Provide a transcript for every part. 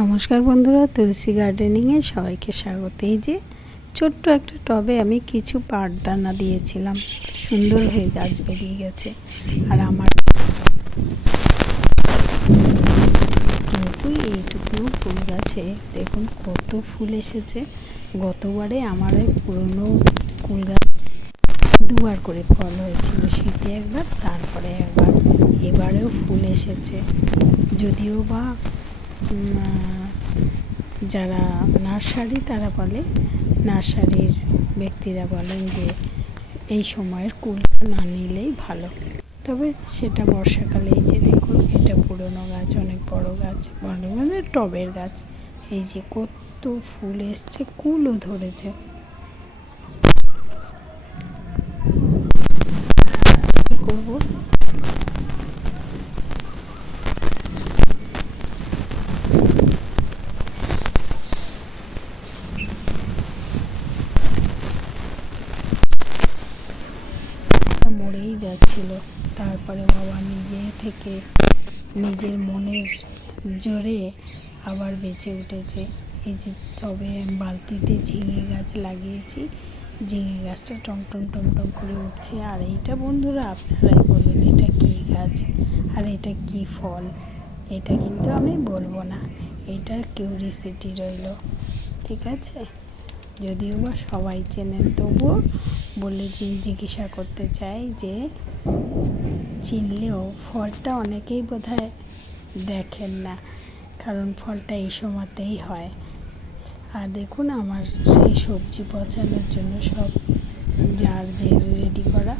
নমস্কার বন্ধুরা, তুলসী গার্ডেনিংয়ে সবাইকে স্বাগত। এই যে ছোট্ট একটা টবে আমি কিছু পাট দানা দিয়েছিলাম, সুন্দর হয়ে গাছ বেরিয়ে গেছে। আর আমার কিন্তু এইটুকু ফুল গাছে দেখুন কত ফুল এসেছে। গতবারে আমার ওই পুরনো ফুল গাছ দুবার করে ফল হয়েছিল, শীতে একবার তারপরে একবার, এবারেও ফুল এসেছে। যদিও বা যারা নার্সারি তারা বলে, নার্সারির ব্যক্তিরা বলেন যে এই সময়ের কুলটা না নিলেই ভালো। তবে সেটা বর্ষাকালে। এই যে দেখুন, এটা পুরনো গাছ, অনেক বড় গাছ, বড় মানে টবের গাছ। এই যে কত ফুল এসছে, কুলও ধরেছে। কী করবো, মরেই যাচ্ছিল। তারপরে বাবা নিজে থেকে নিজের মনের জোরে আবার বেঁচে উঠেছে। এই যে তবে বালতিতে ঝিঙে গাছ লাগিয়েছি, ঝিঙে গাছটা টং টং টং টং করে উঠছে। আর এইটা বন্ধুরা আপনারাই বলুন, এটা কী গাছ আর এটা কী ফল? এটা কিন্তু আমি বলবো না, এটা কিউরিসিটি রইল, ঠিক আছে? যদিও বা সবাই চেনেন, তবুও বলে জিজ্ঞাসা করতে চাই যে চিনলেও ফলটা অনেকেই বোধহয় দেখেন না, কারণ ফলটা এই সময়তেই হয়। আর দেখুন আমার সেই সবজি পচানোর জন্য সব জার যে রেডি করা।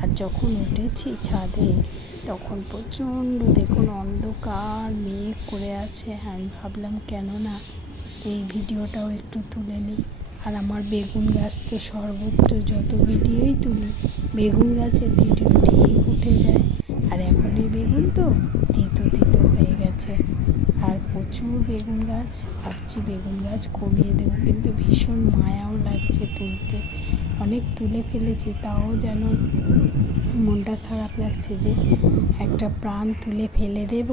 আর যখন উঠেছি ছাদে তখন প্রচণ্ড দেখুন অন্ধকার মেঘ করে আছে। আমি ভাবলাম কেন না এই ভিডিওটাও একটু তুলে নিই। আর আমার বেগুন গাছ তো সর্বত্র যত ভিডিওই তুলি, বেগুন গাছের ভিডিও ঠিক উঠে যায়। আর এখন এই বেগুন তো তিতো তিতো হয়ে গেছে। আর প্রচুর বেগুন গাছ, ভাবছি বেগুন গাছ কমিয়ে দেবো, কিন্তু ভীষণ মায়াও লাগছে তুলতে। অনেক তুলে ফেলেছি, তাও যেন মনটা খারাপ লাগছে যে একটা প্রাণ তুলে ফেলে দেব।